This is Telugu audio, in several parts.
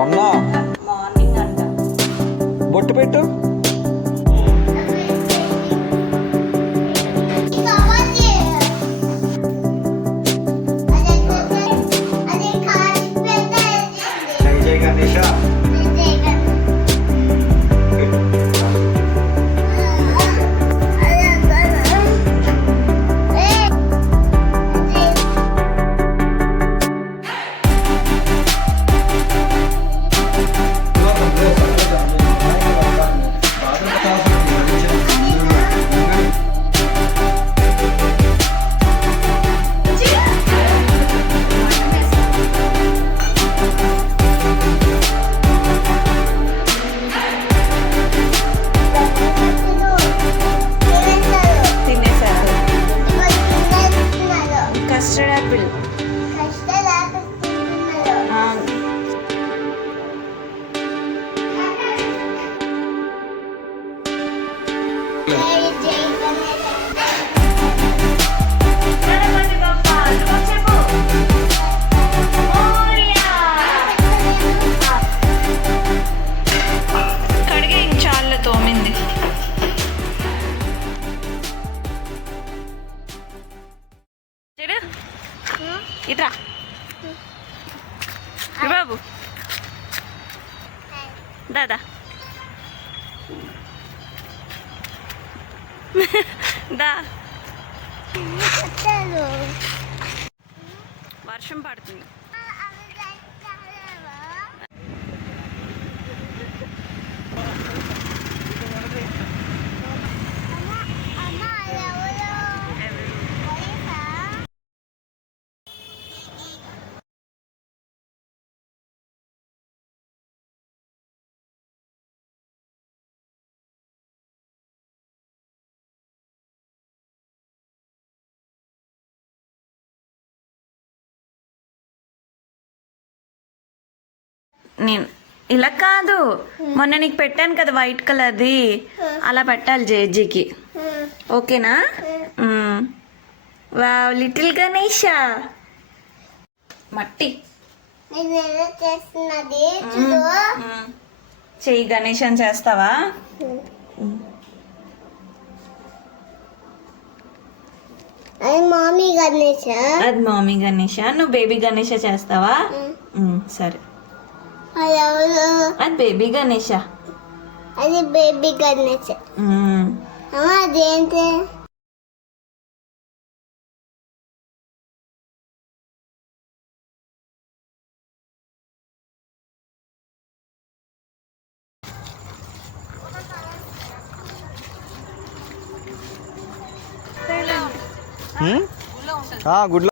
మొన్న మార్నింగ్ అంట. బొట్టు పెట్టు. జై గణేష. తినేసారు. Custard Apple. కడిగే చాలా తోమింది. ఇట్రా బాబు, దాదా దా. వర్షం పడుతుంది. నేను ఇలా కాదు, మొన్న నీకు పెట్టాను కదా వైట్ కలర్ది, అలా పెట్టాలి జేజీకి. ఓకేనా? Wow, little Ganesha. మట్టి చెయ్యి గణేష్ అని చేస్తావా? అది మామీ గణేష. అది మామీ గణేష. నువ్వు బేబీ గణేష చేస్తావా? సరే. అది బేబీ గణేష. అది బేబీ గణేష. అదేంటి? గుడ్లో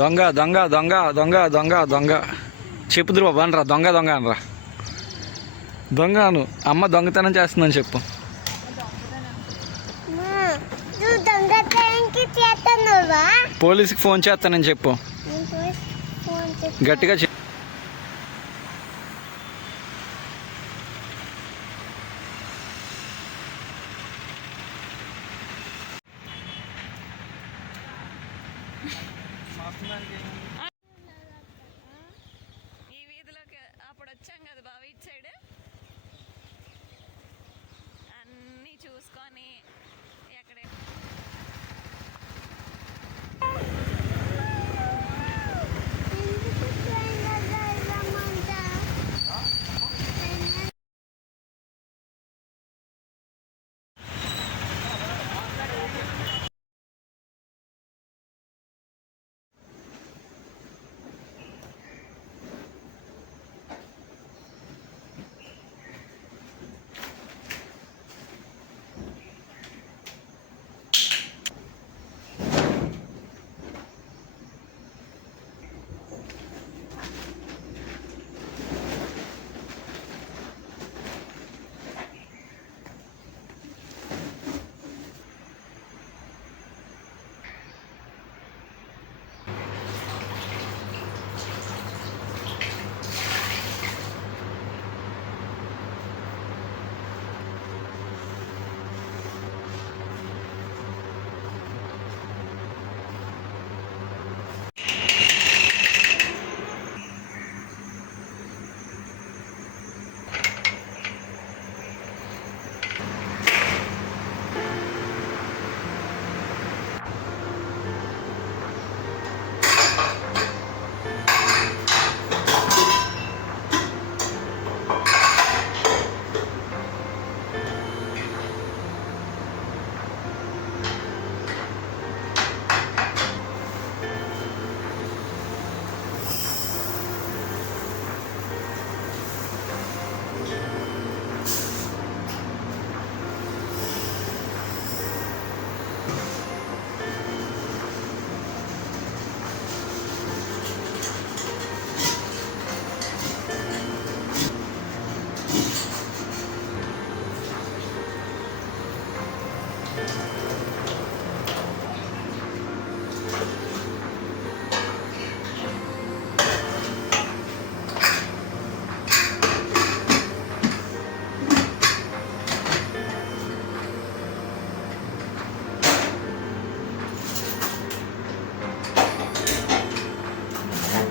దొంగ దొంగ దొంగ దొంగ దొంగ దొంగ చెప్పు ధ్రువ అనరా. దొంగ దొంగ అనరా. దొంగ అను. అమ్మ దొంగతనం చేస్తుందని చెప్పు. పోలీసుకి ఫోన్ చేస్తానని చెప్పు. గట్టిగా చెప్పు. ఈ వీధిలోకి అప్పుడు వచ్చాం కదా బాబు, ఇటు సైడ్ అన్నీ చూసుకొని ఎక్కడే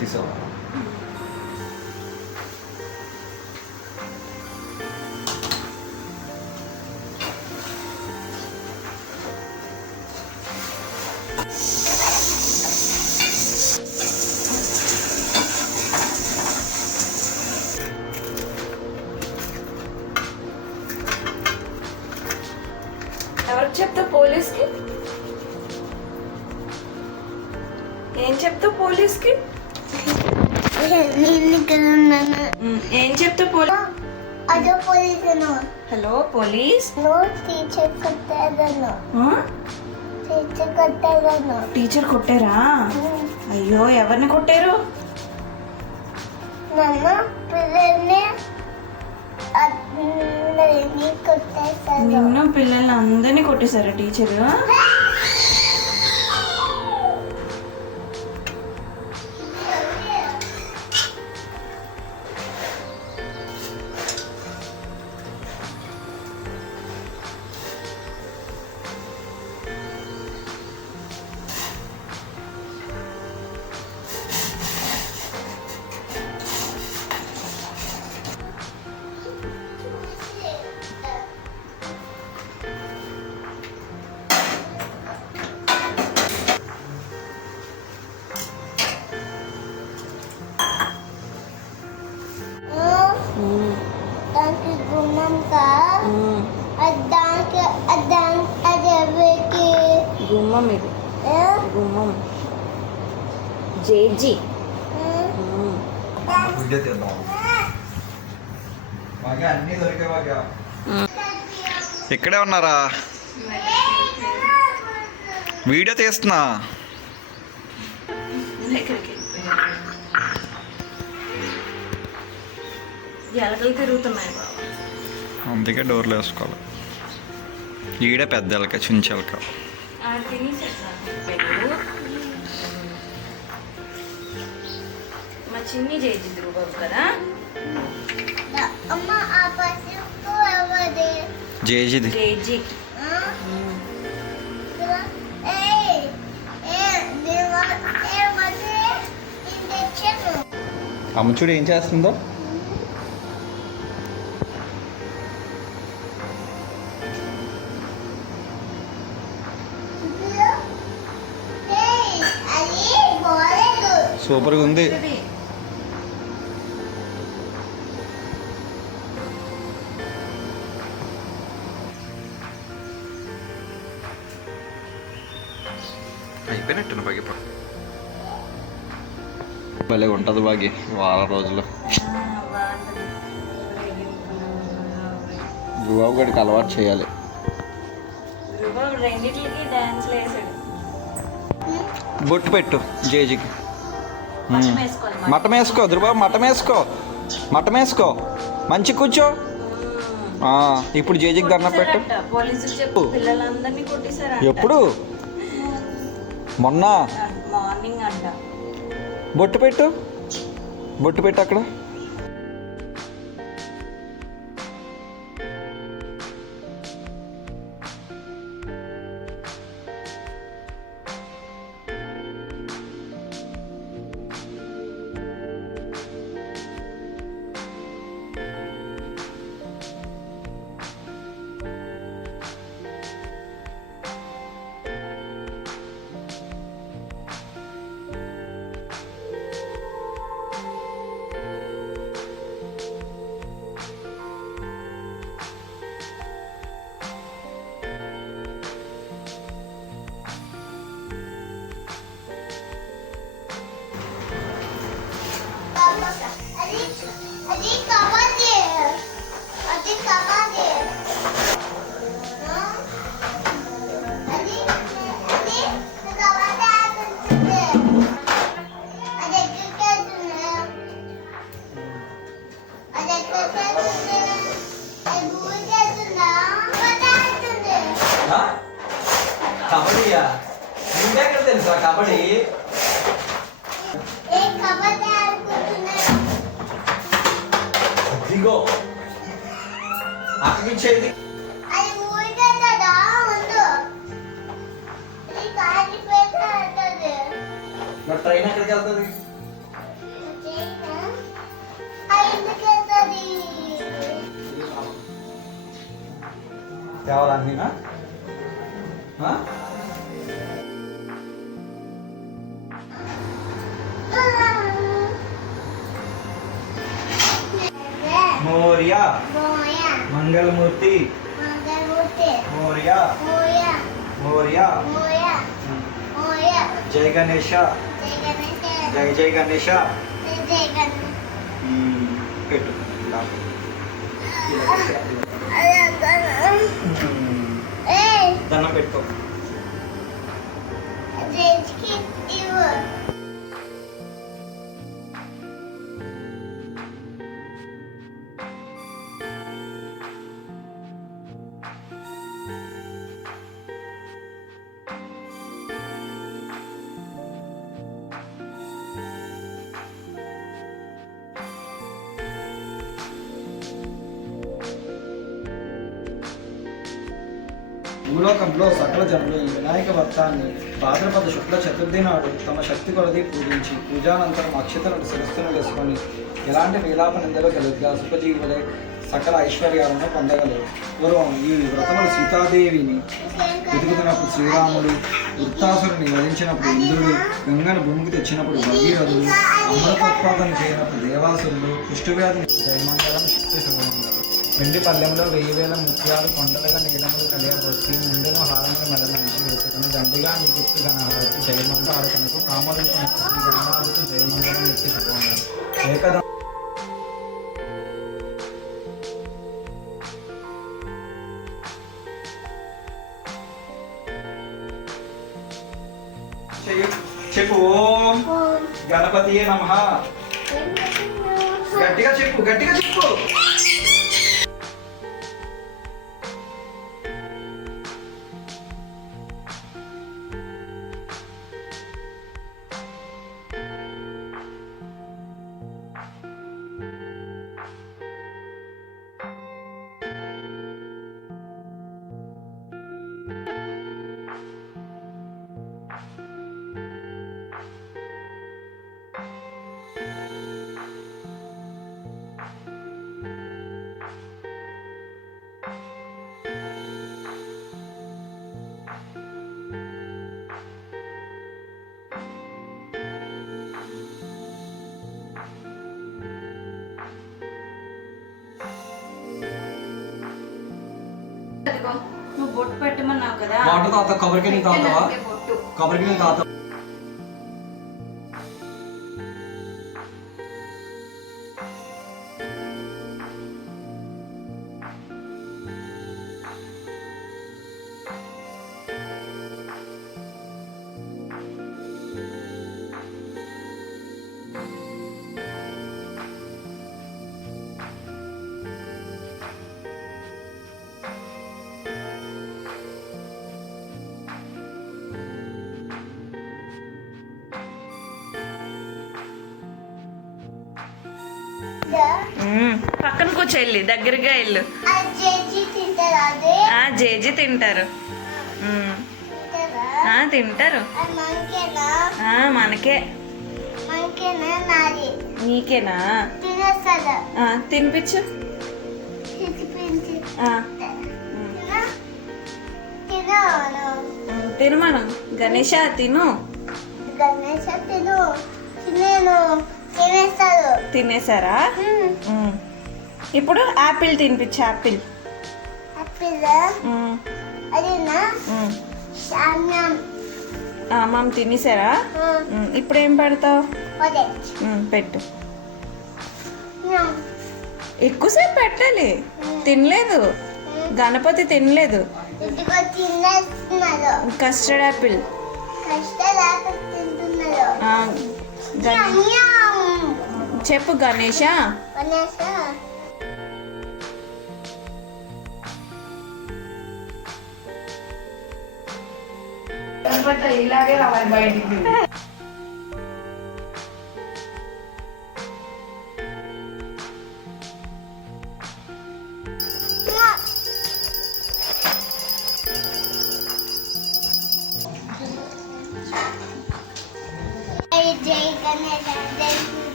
తీసావు. ఎవరికి చెప్తావు పోలీస్కి? ఏం చెప్తావు పోలీస్కి? నేను ఇక్కడ ఉన్నాను. ఏం చెప్తావు పోలీస్? అదో పోలీసును. Hello police. టీచర్ కొట్టాను. టీచర్ కొట్టాను. టీచర్ కొట్టారా? అయ్యో ఎవరిని కొట్టారు? నన్ను పిల్లల్ని అందరినీ కొట్టేశాను. నిన్ను పిల్లల్ని అందరినీ కొట్టేశారా టీచర్? దానికి గుమ్మం కా దానికి అది ఎవరికి గుమ్మం ఇది గుమ్మం జేజీ. వీడియో తీద్దాం. అన్నీ దొరికేవాగా. ఇక్కడే ఉన్నారా? వీడియో తీస్తున్నా. ఎలకలు తిరుగుతున్నాయి బాబా. అందుకే డోర్లు వేసుకోవాలి. ఈడే పెద్ద ఎలక, చుంచెలక. మా చిన్ని జేజీ ధ్రువం కదా. అమ్మ ఆ పసుపు ఎవరిది? జేజీది. జేజీ అమ్మ చూడు ఏం చేస్తుందో. సూపర్గా ఉంది. అయిపోయినట్టు బాగి భలే ఉంటుంది బాగి. వారం రోజులు ధ్రువాబు గడికి అలవాటు చేయాలి. రెండింటికి డాన్స్లు వేసాడు. బొట్టు పెట్టు జేజీకి. వేసుకోవాలి. మటం వేసుకో ధ్రుబాబు, మటం వేసుకో, మటం వేసుకో. మంచి కూర్చో. ఇప్పుడు జేజీకి దండం పెట్టు. పోలీసులు చెప్పు పిల్లలందరినీ కొట్టేశారు. ఎప్పుడు? మొన్న. మార్నింగ్ అంట. బొట్టు పెట్టు, బొట్టు పెట్టు అక్కడ. కబడ్డీయా? ఇంకెక్కడ తెలుసా కబడ్డీ? ఇదిగో అక్కడిచ్చేది. ట్రైన్ ఎక్కడికి వెళ్తుంది? తేవాలా అన్నీనా? Morya Moya. మంగళమూర్తి Mangaluti. Morya Moya. Morya Moya. Moya. జై గణేష జై జై గణేష పెట్టు ఇలా. దండం పెట్టుకో. భూలోకంలో సకల జనులు ఈ వినాయక వ్రతాన్ని భాద్రపద శుక్ల చతుర్థి నాడు తమ శక్తి కొలది పూజించి పూజానంతరం అక్షతలను శిరస్సును వేసుకొని ఎలాంటి విలాప నిందలు కలుగుగా సుఖజీవులే సకల ఐశ్వర్యాలను పొందగలరు. పూర్వం ఈ వ్రతములు సీతాదేవిని వెతుకుతున్నప్పుడు శ్రీరాముడు, వృత్తాసురుని వధించినప్పుడు ఇంద్రుడు, గంగను భూమికి తెచ్చినప్పుడు భగీరథుడు, అమృతోత్పాదన చేయనప్పుడు దేవాసురుడు, కుష్ఠవ్యాధిని జయమంగళం శక్తి శుభమంగళం. వెండి పల్లెంలో 1000 ముత్యాలు కొండలుగా నీలములు కలియబోసి ముందును హారములు మెడలంచి వేసుకుని దండిగా నీ గుర్తు గణహారతి జయమంగళ ఆడకనకు కామలకు గణహారతి జయమంగళం ఎత్తి శుభమంగళం. ఏకదా చెప్పు. ఓం గణపతియే నమః. గట్టిగా చెప్పు, గట్టిగా చెప్పు. నువ్వు బొట్టు పెట్టమన్నావు కదా, వాటర్ తాత కొబ్బరికాయ తాగుతావా? బొట్టు కొబ్బరికాయ తాత పక్కన కూర్చోల్లి, దగ్గరగా ఇల్లు. జేజీ తింటారు, తింటారు. మనకే నీకేనా? తినిపించు. తిను మనం. గణేష తిను. తినేసారా? ఇప్పుడు యాపిల్ తినిపించు. యాపిల్ మామ తినేసారా? ఇప్పుడు ఏం పెడతావు? పెట్టు. ఎక్కువసేపు పెట్టాలి. తినలేదు, గణపతి తినలేదు. Custard Apple. చెప్పు గణేష. ఇలాగే రావాలి బయటికి.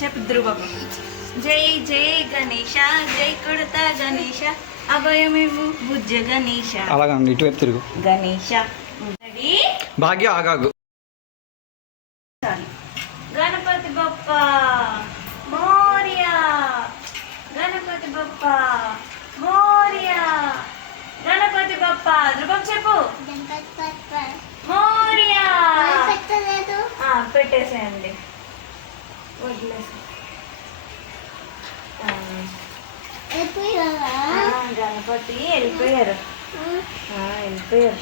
చెప్పు ధ్రువ. జై జై గణేష, జై కొడతా గణేష. అభయమివ్వు బుజ్జ గణేష. అలాగండి ఇటువైపు తిరుగు. గణేష రెడీ. భాగ్య ఆగాగు. గణపతి బప్ప మోరియా. గణపతి బప్ప మోరియా. గణపతి బప్ప ధృవం చెప్పు. మోరియా. పెట్టలేదు. పెట్టేసేయండి, వదిలేసి. గణపతి వెళ్ళిపోయారు. వెళ్ళిపోయారు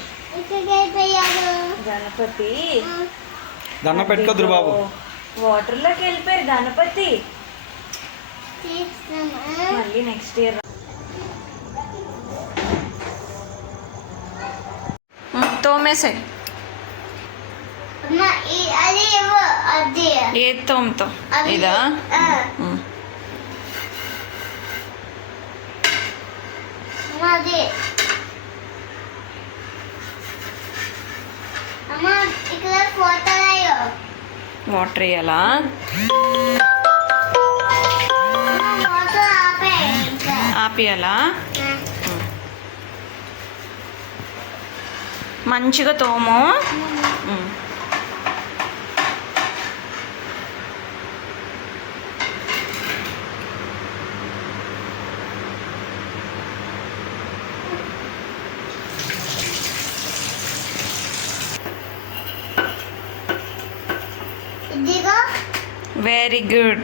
గణపతి. దండం పెట్టుకోద్రు బాబు. వాటర్లోకి వెళ్ళిపోయారు గణపతి. మళ్ళీ నెక్స్ట్ ఇయర్. తోమేసే. అది అది ఏ తోమతో ఇదా? అది అమ్మ ఇక్కడ ఫోటో రాయో. వాటర్ వేయాలా? ఫోటో ఆపే. ఆపియాలా? మంచిగా తోము. ఇదిగో వెరీ గుడ్.